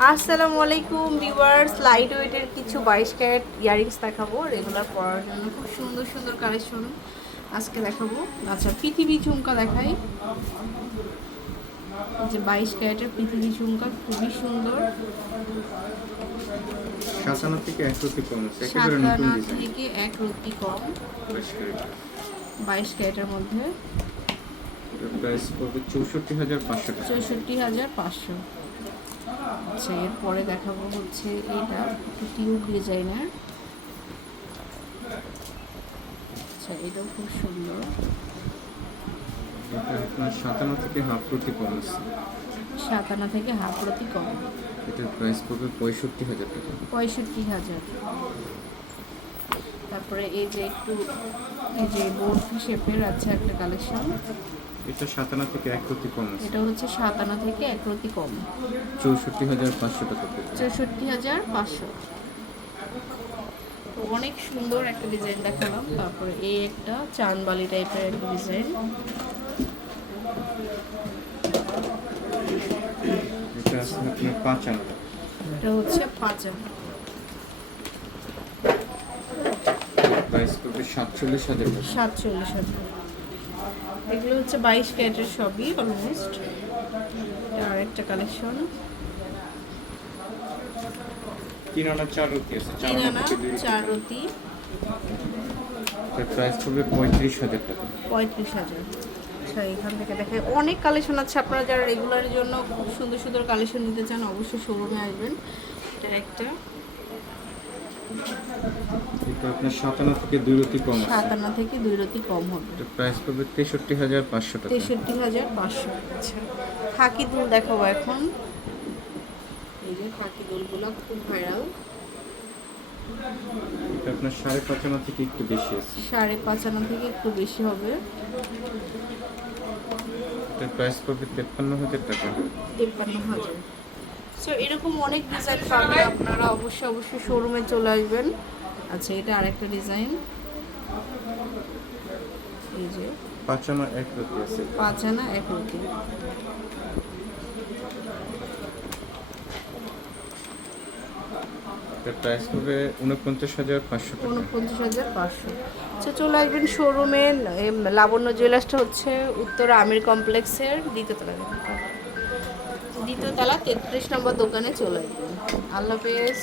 আসসালামু আলাইকুম viewers, light ওয়েটের কিছু 22 ক্যারেট ইয়ারিংস দেখাবো রেগুলার পরার জন্য। খুব সুন্দর সুন্দর কালেকশন আজকে দেখাবো। আচ্ছা, পৃথিবী ঝুমকা দেখাই। যে 22 ক্যারেটের পৃথিবী ঝুমকা খুবই সুন্দর। 57 থেকে 1 রতি কম আছে, একেবারে 57 নতুন ডিজাইন। থেকে 1 রতি কম, 22 ক্যারেটের মধ্যে। প্রাইস পড়বে 64,500 টাকা। 64,500। আচ্ছা, এরপরে দেখাবো হচ্ছে এটা টিউব ডিজাইনার। আচ্ছা, এটাও খুব সুন্দর। এটা আপনার 57 থেকে হাফ রতি কম আছে। 57 থেকে হাফ রতি কম, এটার প্রাইস পড়বে 65,000 টাকা। 65,000। তারপরে এই যে একটু এই যে বোর্ড শেপের আছে একটা কালেকশন। এটা 57 থেকে 1 রতি কম আছে। এটা হচ্ছে 57 থেকে 1 রতি কম, 64,500 টাকা পড়বে। 64,500। তো অনেক সুন্দর একটা ডিজাইন দেখালাম। তারপরে এই একটা চাঁদবালি টাইপের একটা ডিজাইন। এটা আছে আপনার 5 আনা। এটা হচ্ছে পাজামা। প্রাইস পড়বে 47,000 টাকা। 47,000। এগুলো হচ্ছে 22 ক্যারেটের সবই অলমোস্ট। এটা আরেকটা কালেকশন। 3 আনা 4 রতি আছে, 4 3 আনা আনা থেকে 2 রতি। 4 রতি, এটার প্রাইস পড়বে 35,000 টাকা। 35,000। আচ্ছা, এখান থেকে দেখে অনেক কালেকশন আছে। আপনারা যারা রেগুলারের জন্য খুব সুন্দর সুন্দর কালেকশন নিতে চান অবশ্যই শোরুমে আসবেন। এটা একটা এটা আপনার 57 থেকে 2 রতি কম আছে। 57 থেকে 2 রতি কম হবে, এটার প্রাইস পড়বে 63,500 টাকা। 63,500। আচ্ছা, খাকি দুল দেখাবো এখন। এই যে খাকি দুলগুলো খুব ভাইরাল। এটা আপনার 5.5 আনা থেকে একটু বেশি আছে। 5.5 আনা থেকে একটু বেশি হবে, এটার প্রাইস পড়বে 53,000 টাকা। 53,000। সো এরকম অনেক ডিজাইন পাবেন, আপনারা অবশ্যই শোরুমে চলে আসবেন। আচ্ছা, এটা আরেকটা ডিজাইন। এই যে 5 আনা 1 রতি আছে। 5 আনা 1 রতি। এটার প্রাইস পড়বে 49,500 টাকা। 49,500। আচ্ছা, চলে আসবেন শোরুমে। লাবণ্য জুয়েলার্সটা হচ্ছে উত্তরা আমির কমপ্লেক্সের দ্বিতীয় তলা 33 নম্বর দোকানে চলে আসবেন। আল্লাহ হাফেজ।